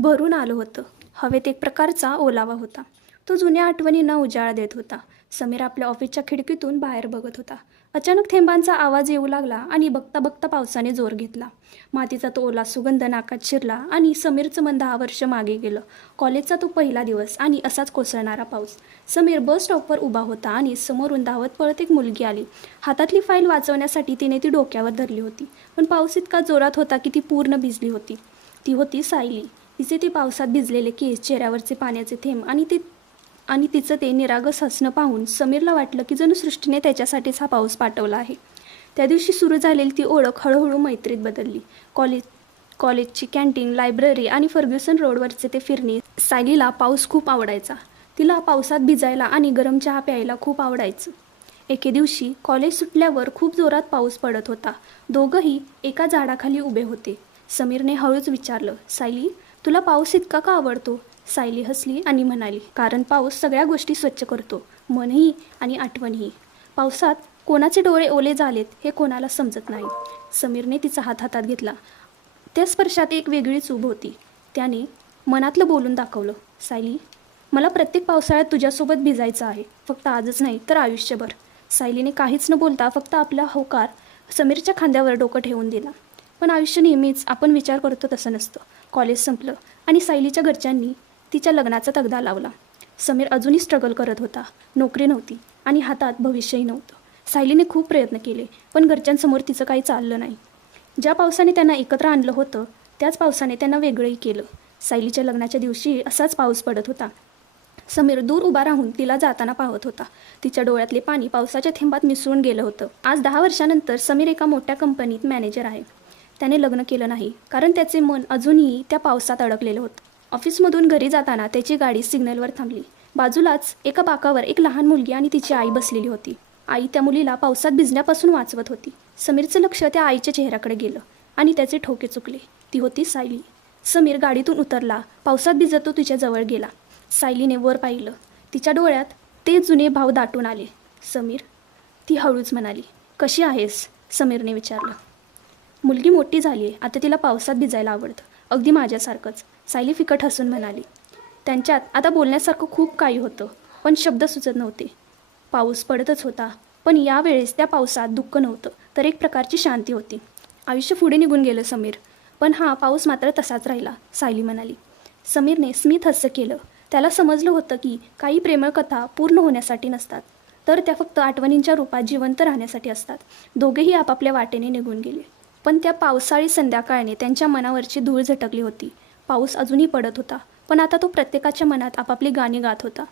भरून आलं होतं. हवेत एक प्रकारचा ओलावा होता. तो जुन्या आठवणींना उजाळा देत होता. समीर आपल्या ऑफिसच्या खिडकीतून बाहेर बघत होता. अचानक थेंबांचा आवाज येऊ लागला आणि बघता बघता पावसाने जोर घेतला. मातीचा तो ओला सुगंध नाकात शिरला आणि समीरचं मन 10 वर्ष मागे गेलं. कॉलेजचा तो पहिला दिवस आणि असाच कोसळणारा पाऊस. समीर बस स्टॉपवर उभा होता आणि समोरून धावत पळत एक मुलगी आली. हातातली फाईल वाचवण्यासाठी तिने ती डोक्यावर धरली होती. पण पाऊस इतका जोरात होता की ती पूर्ण भिजली होती. ती होती सायली. तिचे ते पावसात भिजलेले केस, चेहऱ्यावरचे पाण्याचे थेंब आणि तिचं ते निरागस हसणं पाहून समीरला वाटलं की जणू सृष्टीने त्याच्यासाठीच हा पाऊस पाठवला आहे. त्या दिवशी सुरू झालेली ती ओळख हळूहळू मैत्रीत बदलली. कॉलेजची कॅन्टीन, लायब्ररी आणि फर्ग्युसन रोडवरचे ते फिरणे. सायलीला पाऊस खूप आवडायचा. तिला पावसात भिजायला आणि गरम चहा प्यायला खूप आवडायचं. एके दिवशी कॉलेज सुटल्यावर खूप जोरात पाऊस पडत होता. दोघंही एका झाडाखाली उभे होते. समीरने हळूच विचारलं, सायली, तुला पाऊस इतका का आवडतो? सायली हसली आणि म्हणाली, कारण पाऊस सगळ्या गोष्टी स्वच्छ करतो, मनही आणि आठवणही. पावसात कोणाचे डोळे ओले झालेत हे कोणाला समजत नाही. समीरने तिचा हात हातात घेतला. त्या स्पर्शात एक वेगळीच ऊब होती. त्याने मनातलं बोलून दाखवलं, सायली, मला प्रत्येक पावसाळ्यात तुझ्यासोबत भिजायचं आहे, फक्त आजच नाही तर आयुष्यभर. सायलीने काहीच न बोलता फक्त आपला होकार समीरच्या खांद्यावर डोकं ठेवून दिला. पण आयुष्य नेहमीच आपण विचार करतो तसं नसतं. कॉलेज संपलं आणि सायलीच्या घरच्यांनी तिच्या लग्नाचा तगदा लावला. समीर अजूनही स्ट्रगल करत होता. नोकरी नव्हती आणि हातात भविष्यही नव्हतं. सायलीने खूप प्रयत्न केले, पण घरच्यांसमोर तिचं काही चाललं नाही. ज्या पावसाने त्यांना एकत्र आणलं होतं, त्याच पावसाने त्यांना वेगळंही केलं. सायलीच्या लग्नाच्या दिवशी असाच पाऊस पडत होता. समीर दूर उभा राहून तिला जाताना पाहत होता. तिच्या डोळ्यातले पाणी पावसाच्या थेंबात मिसळून गेलं होतं. आज 10 वर्षानंतर समीर एका मोठ्या कंपनीत मॅनेजर आहे. त्याने लग्न केलं नाही, कारण त्याचे मन अजूनही त्या पावसात अडकलेलं होतं. ऑफिसमधून घरी जाताना त्याची गाडी सिग्नलवर थांबली. बाजूलाच एका बाकावर एक लहान मुलगी आणि तिची आई बसलेली होती. आई त्या मुलीला पावसात भिजण्यापासून वाचवत होती. समीरचं लक्ष त्या आईच्या चेहऱ्याकडे गेलं आणि त्याचे ठोके चुकले. ती होती सायली. समीर गाडीतून उतरला. पावसात भिजत तो तिच्या जवळ गेला. सायलीने वर पाहिलं. तिच्या डोळ्यात ते जुने भाव दाटून आले. समीर, ती हळूच म्हणाली. कशी आहेस? समीरने विचारलं. मुलगी मोठी झाली आहे, आता तिला पावसात भिजायला आवडतं, अगदी माझ्यासारखंच, सायली फिकट हसून म्हणाली. त्यांच्यात आता बोलण्यासारखं खूप काही होतं, पण शब्द सुचत नव्हते. पाऊस पडतच होता, पण यावेळेस त्या पावसात दुःख नव्हतं, तर एक प्रकारची शांती होती. आयुष्य पुढे निघून गेलं समीर, पण हा पाऊस मात्र तसाच राहिला, सायली म्हणाली. समीरने स्मित हास्य केलं. त्याला समजलं होतं की काही प्रेमळ कथा पूर्ण होण्यासाठी नसतात, तर त्या फक्त आठवणींच्या रूपात जिवंत राहण्यासाठी असतात. दोघेही आपापल्या वाटेने निघून गेले. पण त्या पावसाळी संध्याकाळने त्यांच्या मनावरची धूळ झटकली होती. पाऊस अजूनही पडत होता, पण आता तो प्रत्येकाच्या मनात आपापली गाणी गात होता.